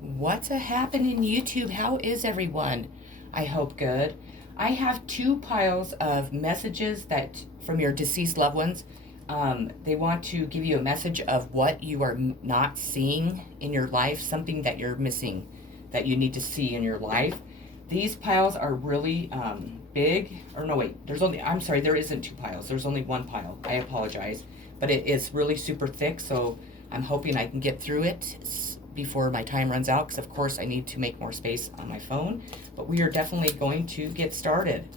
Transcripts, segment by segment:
What's a happening YouTube? How is everyone? I hope good. I have two piles of messages that from your deceased loved ones. They want to give you a message of what you are not seeing in your life, something that you're missing that you need to see in your life. These piles are really big. Or no, wait, I'm sorry, there isn't two piles. There's only one pile. I apologize. But it is really super thick, so I'm hoping I can get through it before my time runs out, because of course I need to make more space on my phone. But we are definitely going to get started.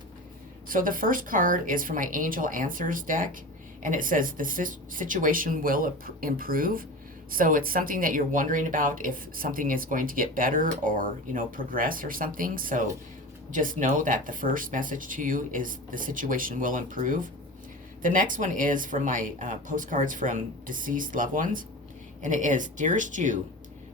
So the first card is from my Angel Answers deck, and it says the situation will improve. So it's something that you're wondering about, if something is going to get better or, progress or something. So just know that the first message to you is the situation will improve. The next one is from my postcards from deceased loved ones, and it is, Dearest you,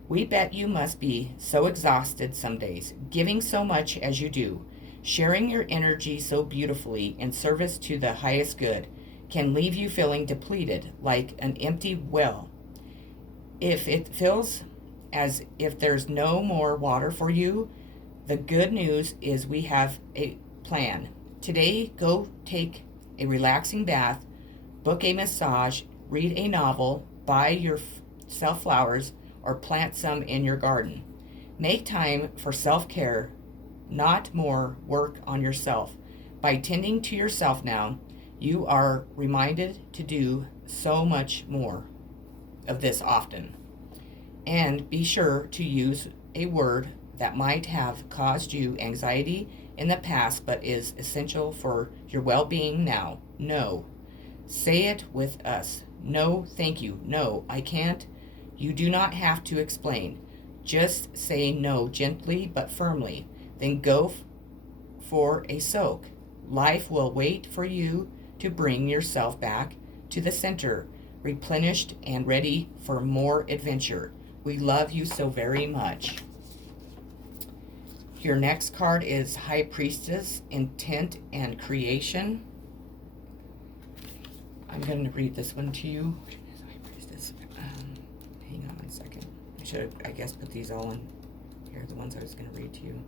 we bet you must be so exhausted some days, giving so much as you do, sharing your energy so beautifully in service to the highest good, can leave you feeling depleted like an empty well. If it feels as if there's no more water for you, the good news is we have a plan. Today, go take a relaxing bath, book a massage, read a novel, buy yourself flowers, or plant some in your garden. Make time for self-care, not more work on yourself. By tending to yourself now, you are reminded to do so much more of this often. And be sure to use a word that might have caused you anxiety in the past but is essential for your well-being now. No. Say it with us. No, thank you. No, I can't. You do not have to explain. Just say no gently but firmly. Then go for a soak. Life will wait for you to bring yourself back to the center, replenished and ready for more adventure. We love you so very much. Your next card is High Priestess, Intent and Creation. I'm going to read this one to you. High Priestess. Hang on one second. I should have, I guess, put these all in here, the ones I was going to read to you.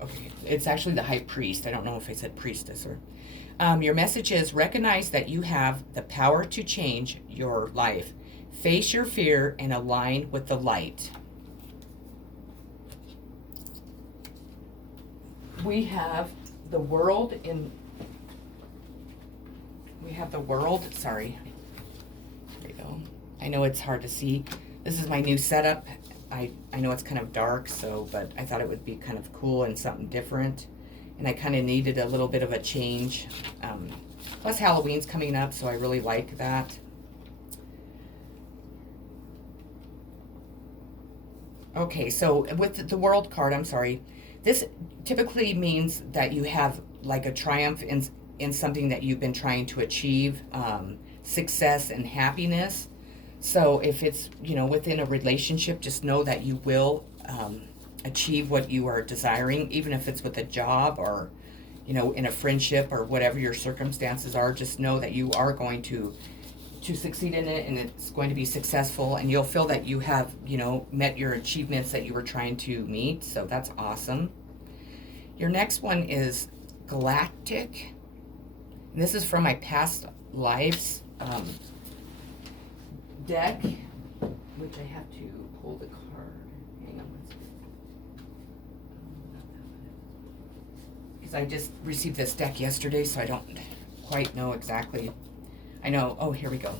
Okay, it's actually the High Priest. I don't know if I said Priestess or... your message is, recognize that you have the power to change your life. Face your fear and align with the light. We have the world, sorry. There we go. I know it's hard to see. This is my new setup. I know it's kind of dark, but I thought it would be kind of cool and something different. And I kind of needed a little bit of a change. Plus Halloween's coming up, so I really like that. Okay, so with the world card, I'm sorry. This typically means that you have like a triumph in something that you've been trying to achieve, success and happiness. So if it's, within a relationship, just know that you will achieve what you are desiring, even if it's with a job or, in a friendship or whatever your circumstances are. Just know that you are going to succeed in it, and it's going to be successful, and you'll feel that you have, met your achievements that you were trying to meet. So that's awesome. Your next one is Galactic. And this is from my past lives deck, which I have to pull the card. Hang on one second. Because I just received this deck yesterday, so I don't quite know exactly. I know, here we go.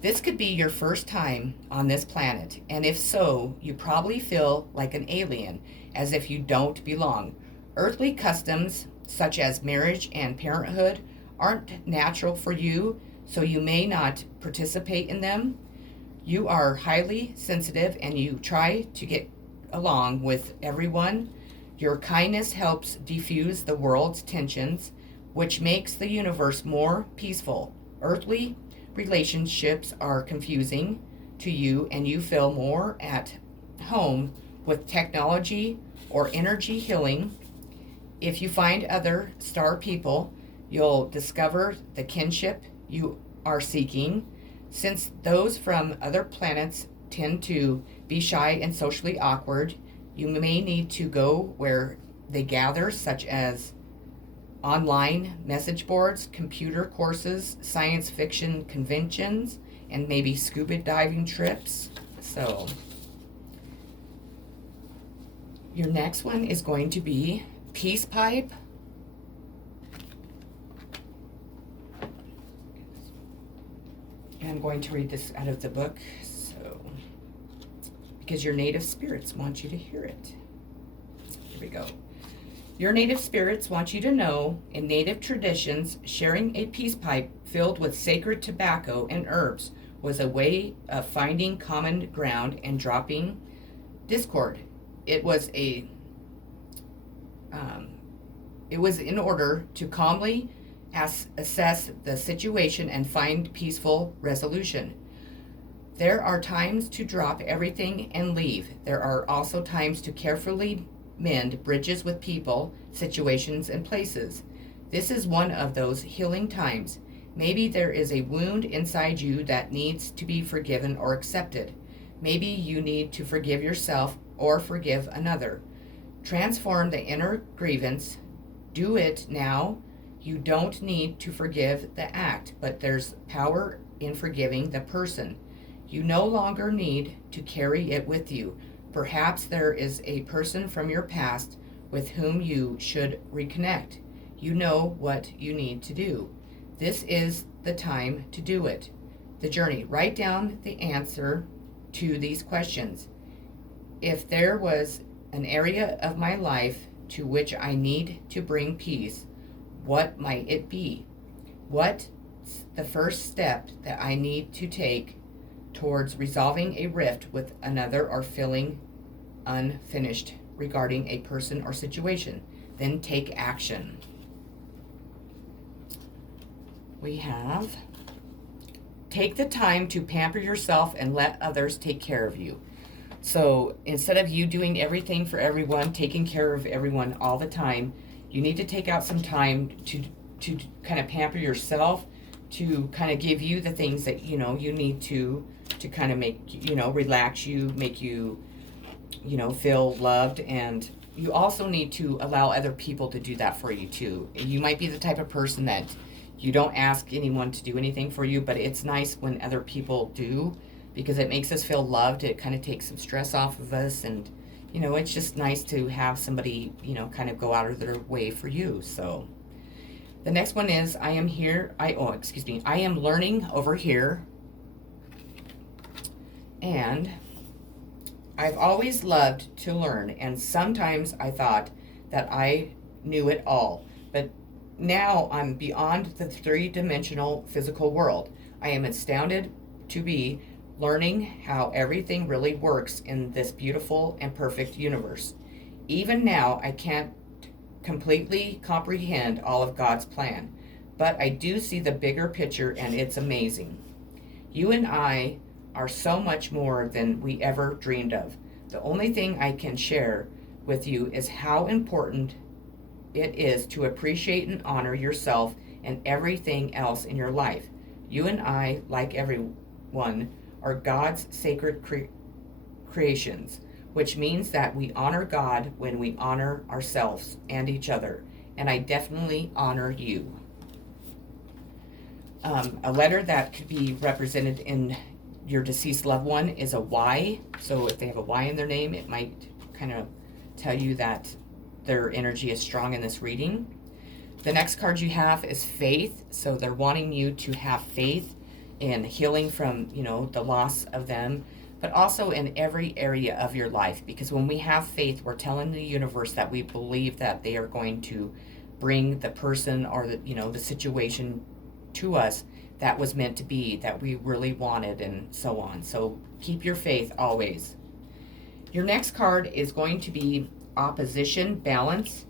This could be your first time on this planet, and if so, you probably feel like an alien, as if you don't belong. Earthly customs, such as marriage and parenthood, aren't natural for you, so you may not participate in them. You are highly sensitive, and you try to get along with everyone. Your kindness helps diffuse the world's tensions, which makes the universe more peaceful. Earthly relationships are confusing to you, and you feel more at home with technology or energy healing. If you find other star people, you'll discover the kinship you are seeking. Since those from other planets tend to be shy and socially awkward, you may need to go where they gather, such as online message boards, computer courses, science fiction conventions, and maybe scuba diving trips. So, your next one is going to be Peace Pipe. And I'm going to read this out of the book, so because your native spirits want you to hear it. Here we go. Your native spirits want you to know, in native traditions, sharing a peace pipe filled with sacred tobacco and herbs was a way of finding common ground and dropping discord. It was in order to calmly assess the situation and find peaceful resolution. There are times to drop everything and leave. There are also times to carefully mend bridges with people, situations, and places. This is one of those healing times. Maybe there is a wound inside you that needs to be forgiven or accepted. Maybe you need to forgive yourself or forgive another. Transform the inner grievance. Do it now. You don't need to forgive the act, but there's power in forgiving the person. You no longer need to carry it with you. Perhaps there is a person from your past with whom you should reconnect. You know what you need to do. This is the time to do it. The journey. Write down the answer to these questions. If there was an area of my life to which I need to bring peace, what might it be? What's the first step that I need to take towards resolving a rift with another or feeling unfinished regarding a person or situation? Then take action. We have, take the time to pamper yourself and let others take care of you. So instead of you doing everything for everyone, taking care of everyone all the time, you need to take out some time to kind of pamper yourself, to kind of give you the things that you need to kind of make relax you, make you feel loved. And you also need to allow other people to do that for you too. You might be the type of person that you don't ask anyone to do anything for you, but it's nice when other people do, because it makes us feel loved. It kind of takes some stress off of us, and it's just nice to have somebody kind of go out of their way for you. So the next one is I am learning over here. And I've always loved to learn, and sometimes I thought that I knew it all, but now I'm beyond the three-dimensional physical world. I am astounded to be learning how everything really works in this beautiful and perfect universe. Even now, I can't completely comprehend all of God's plan, but I do see the bigger picture, and it's amazing. You and I are so much more than we ever dreamed of. The only thing I can share with you is how important it is to appreciate and honor yourself and everything else in your life. You and I, like everyone, are God's sacred creations, which means that we honor God when we honor ourselves and each other. And I definitely honor you. A letter that could be represented in your deceased loved one is a Y. So if they have a Y in their name, it might kind of tell you that their energy is strong in this reading. The next card you have is faith. So they're wanting you to have faith in healing from, the loss of them, but also in every area of your life. Because when we have faith, we're telling the universe that we believe that they are going to bring the person or the situation to us that was meant to be, that we really wanted, and so on. So keep your faith always. Your next card is going to be opposition, balance,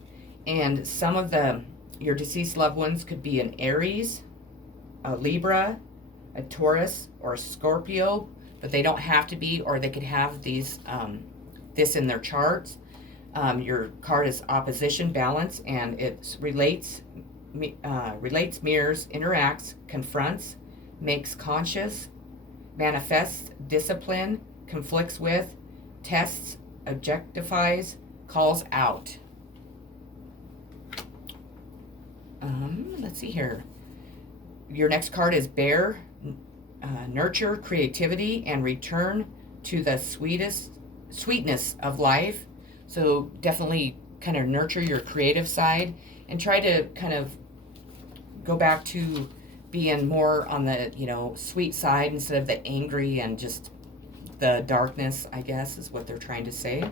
and some of your deceased loved ones could be an Aries, a Libra, a Taurus, or a Scorpio, but they don't have to be, or they could have this in their charts. Your card is opposition, balance, and it relates, mirrors, interacts, confronts, makes conscious, manifests discipline, conflicts with, tests, objectifies, calls out. Let's see here. Your next card is Bear, nurture creativity and return to the sweetness of life. So definitely kind of nurture your creative side and try to kind of go back to being more on the, sweet side instead of the angry and just the darkness, I guess, is what they're trying to say.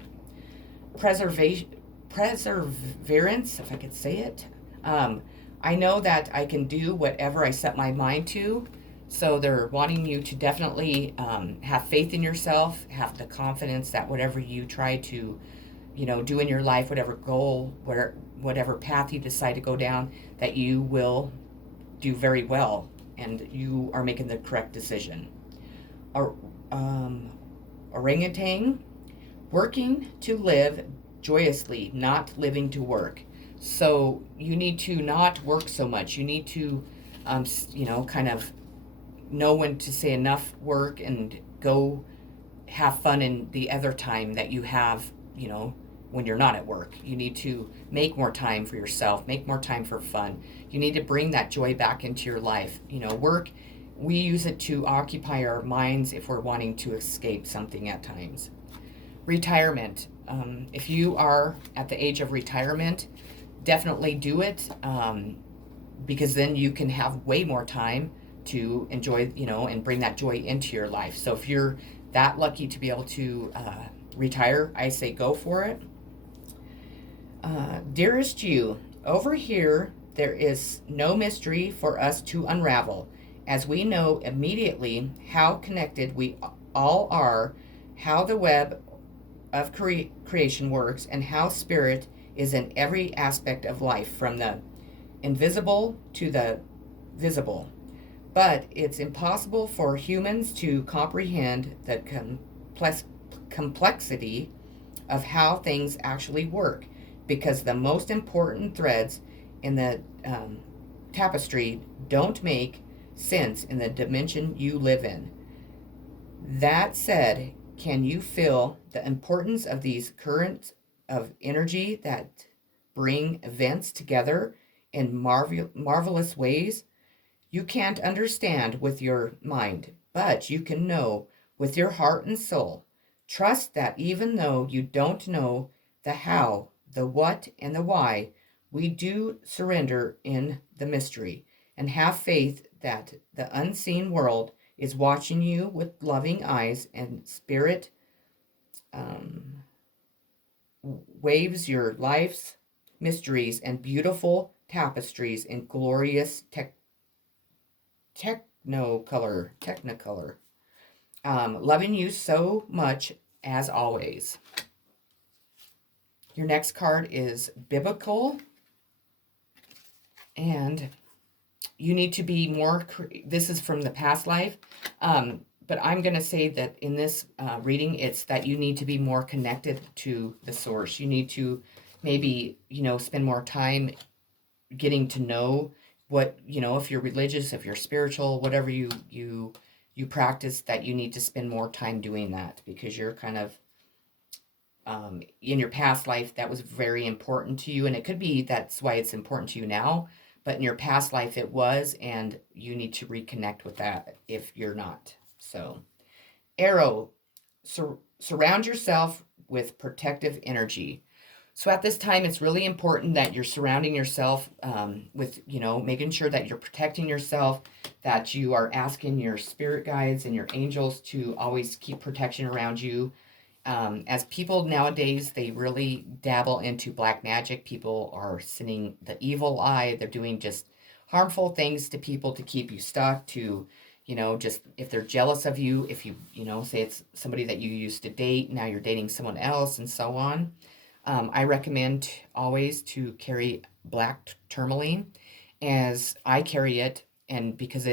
Perseverance, if I could say it. I know that I can do whatever I set my mind to. So they're wanting you to definitely have faith in yourself, have the confidence that whatever you try to, do in your life, whatever goal, whatever path you decide to go down, that you will do very well and you are making the correct decision. Orangutan, working to live joyously, not living to work. So you need to not work so much. You need to, kind of know when to say enough work and go have fun in the other time that you have, when you're not at work. You need to make more time for yourself, make more time for fun. You need to bring that joy back into your life. Work, we use it to occupy our minds if we're wanting to escape something at times. Retirement. If you are at the age of retirement, definitely do it, because then you can have way more time to enjoy, and bring that joy into your life. So if you're that lucky to be able to retire, I say go for it. Dearest you, over here there is no mystery for us to unravel, as we know immediately how connected we all are, how the web of creation works, and how spirit is in every aspect of life, from the invisible to the visible. But it's impossible for humans to comprehend the complexity of how things actually work, because the most important threads in the tapestry don't make sense in the dimension you live in. That said, can you feel the importance of these currents of energy that bring events together in marvelous ways? You can't understand with your mind, but you can know with your heart and soul. Trust that even though you don't know the how, the what, and the why, we do surrender in the mystery and have faith that the unseen world is watching you with loving eyes, and spirit waves your life's mysteries and beautiful tapestries in glorious technicolor. Loving you so much as always. Your next card is biblical, and you need to be more, this is from the past life, but I'm going to say that in this reading, it's that you need to be more connected to the source. You need to maybe, spend more time getting to know what, if you're religious, if you're spiritual, whatever you practice, that you need to spend more time doing that, because you're kind of, in your past life, that was very important to you. And it could be that's why it's important to you now, but in your past life it was, and you need to reconnect with that if you're not. So, Arrow, surround yourself with protective energy. So at this time, it's really important that you're surrounding yourself with, making sure that you're protecting yourself, that you are asking your spirit guides and your angels to always keep protection around you. As people nowadays, they really dabble into black magic. People are sending the evil eye. They're doing just harmful things to people to keep you stuck, to, just if they're jealous of you, if you, say it's somebody that you used to date, now you're dating someone else, and so on. I recommend always to carry black tourmaline, as I carry it, and because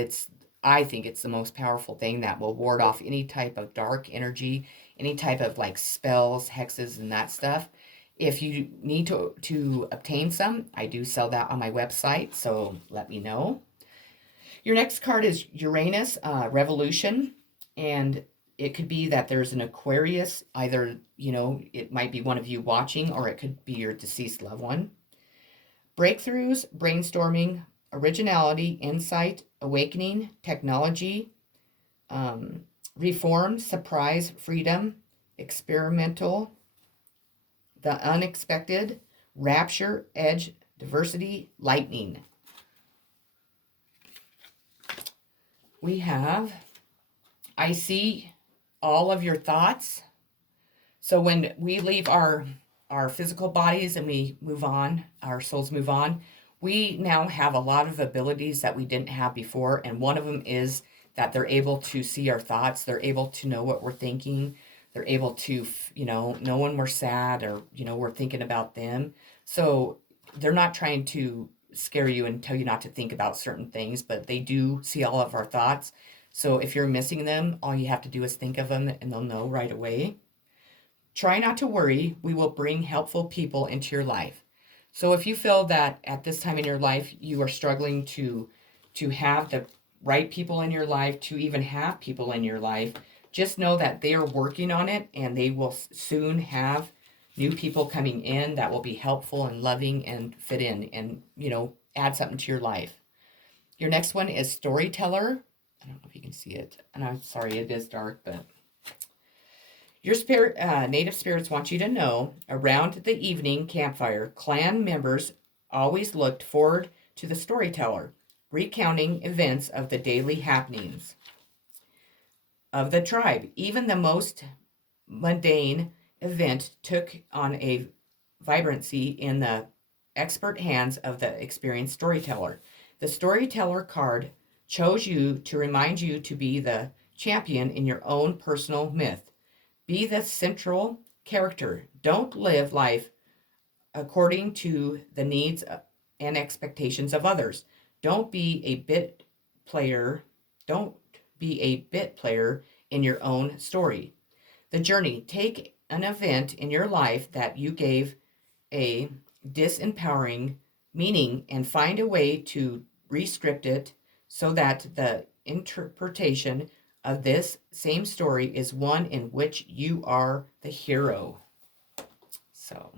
I think it's the most powerful thing that will ward off any type of dark energy, any type of like spells, hexes, and that stuff. If you need to obtain some, I do sell that on my website, so let me know. Your next card is Uranus, Revolution, and It could be that there's an Aquarius, either, it might be one of you watching, or it could be your deceased loved one. Breakthroughs, brainstorming, originality, insight, awakening, technology, reform, surprise, freedom, experimental, the unexpected, rapture, edge, diversity, lightning. We have, I see all of your thoughts. So when we leave our physical bodies and we move on, our souls move on, we now have a lot of abilities that we didn't have before. And one of them is that they're able to see our thoughts. They're able to know what we're thinking. They're able to, know when we're sad, or, we're thinking about them. So they're not trying to scare you and tell you not to think about certain things, but they do see all of our thoughts. So if you're missing them, all you have to do is think of them and they'll know right away. Try not to worry. We will bring helpful people into your life. So if you feel that at this time in your life you are struggling to have the right people in your life, to even have people in your life, just know that they are working on it, and they will soon have new people coming in that will be helpful and loving and fit in and, add something to your life. Your next one is storyteller. I don't know if you can see it. And I'm sorry, it is dark, but your native spirits want you to know, around the evening campfire, clan members always looked forward to the storyteller, recounting events of the daily happenings of the tribe. Even the most mundane event took on a vibrancy in the expert hands of the experienced storyteller. The storyteller card chose you to remind you to be the champion in your own personal myth. Be the central character. Don't live life according to the needs and expectations of others. Don't be a bit player. Don't be a bit player in your own story. The journey. Take an event in your life that you gave a disempowering meaning and find a way to rescript it so that the interpretation of this same story is one in which you are the hero. So,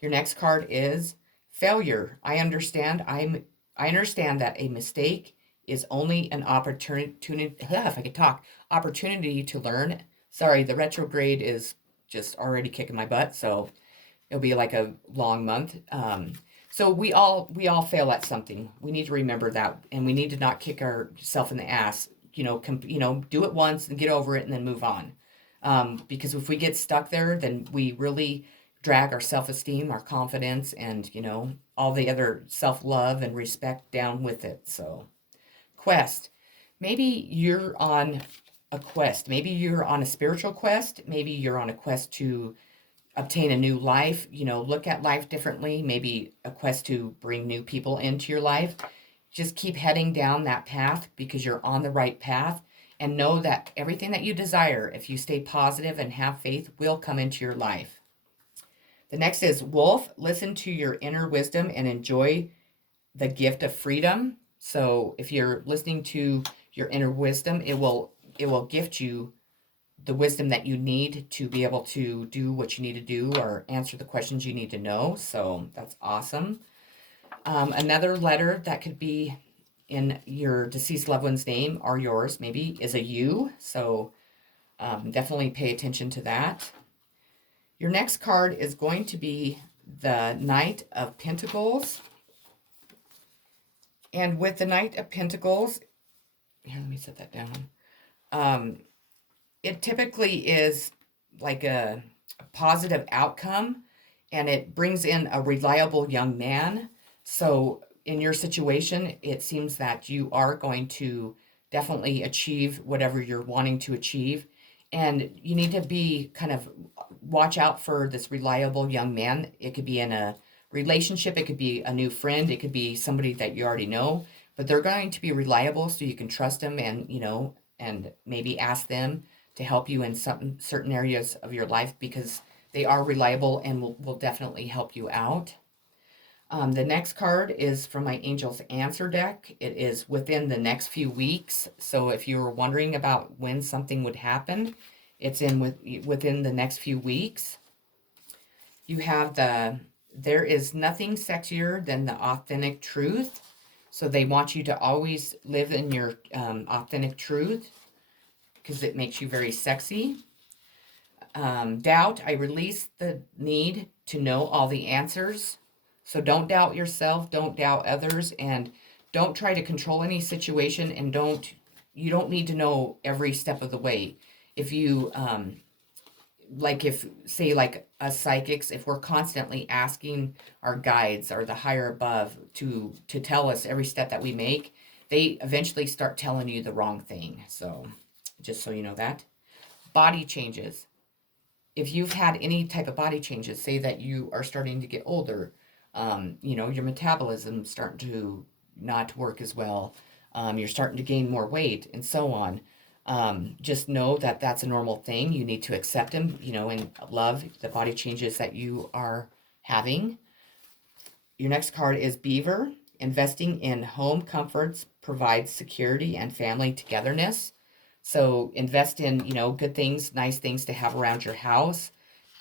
your next card is failure. I understand that a mistake is only an opportunity, if I could talk, opportunity to learn. Sorry, the retrograde is just already kicking my butt, so it'll be like a long month. So we all fail at something. We need to remember that, and we need to not kick ourselves in the ass. Do it once and get over it, and then move on. Because if we get stuck there, then we really drag our self-esteem, our confidence, and all the other self-love and respect down with it. So, quest. Maybe you're on a quest. Maybe you're on a spiritual quest. Maybe you're on a quest to obtain a new life, look at life differently, maybe a quest to bring new people into your life. Just keep heading down that path because you're on the right path, and know that everything that you desire, if you stay positive and have faith, will come into your life. The next is wolf. Listen to your inner wisdom and enjoy the gift of freedom. So if you're listening to your inner wisdom, it will gift you the wisdom that you need to be able to do what you need to do or answer the questions you need to know. So that's awesome. Another letter that could be in your deceased loved one's name or yours maybe is a U. So definitely pay attention to that. Your next card is going to be the Knight of Pentacles. And with the Knight of Pentacles, here, let me set that down. It typically is like a positive outcome, and it brings in a reliable young man. So in your situation, it seems that you are going to definitely achieve whatever you're wanting to achieve. And you need to be kind of watch out for this reliable young man. It could be in a relationship, it could be a new friend, it could be somebody that you already know, but they're going to be reliable so you can trust them, and and maybe ask them to help you in certain areas of your life because they are reliable and will definitely help you out. The next card is from my Angels Answer deck. It is within the next few weeks. So if you were wondering about when something would happen, it's within the next few weeks. You have there is nothing sexier than the authentic truth. So they want you to always live in your authentic truth because it makes you very sexy. Doubt, I release the need to know all the answers. So don't doubt yourself, don't doubt others, and don't try to control any situation, and you don't need to know every step of the way. If you like, if say like us psychics, if we're constantly asking our guides or the higher above to tell us every step that we make, they eventually start telling you the wrong thing. So just so you know that. Body changes. If you've had any type of body changes, say that you are starting to get older, your metabolism starting to not work as well, you're starting to gain more weight, and so on. Just know that that's a normal thing. You need to accept them, and love the body changes that you are having. Your next card is Beaver. Investing in home comforts provides security and family togetherness. So invest in, good things, nice things to have around your house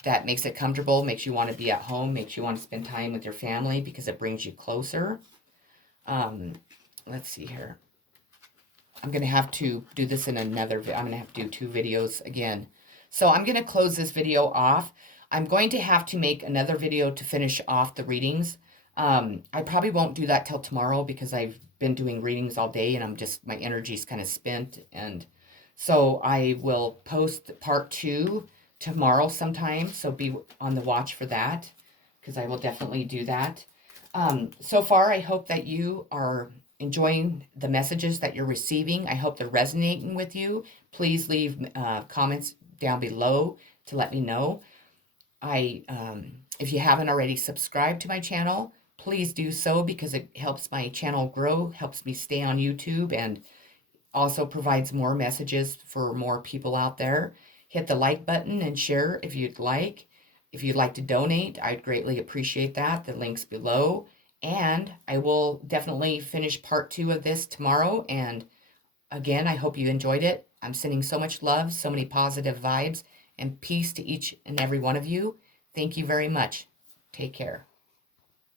that makes it comfortable, makes you want to be at home, makes you want to spend time with your family because it brings you closer. Let's see here. I'm going to have to do this in another, I'm going to have to do 2 videos again. So I'm going to close this video off. I'm going to have to make another video to finish off the readings. I probably won't do that till tomorrow because I've been doing readings all day and my energy's kind of spent. And so I will post part 2 tomorrow sometime. So be on the watch for that because I will definitely do that. So far, I hope that you are enjoying the messages that you're receiving. I hope they're resonating with you. Please leave comments down below to let me know. If you haven't already subscribed to my channel, please do so because it helps my channel grow, helps me stay on YouTube, and also provides more messages for more people out there. Hit the like button and share if you'd like. If you'd like to donate, I'd greatly appreciate that. The link's below. And I will definitely finish part 2 of this tomorrow. And again, I hope you enjoyed it. I'm sending so much love, so many positive vibes, and peace to each and every one of you. Thank you very much. Take care.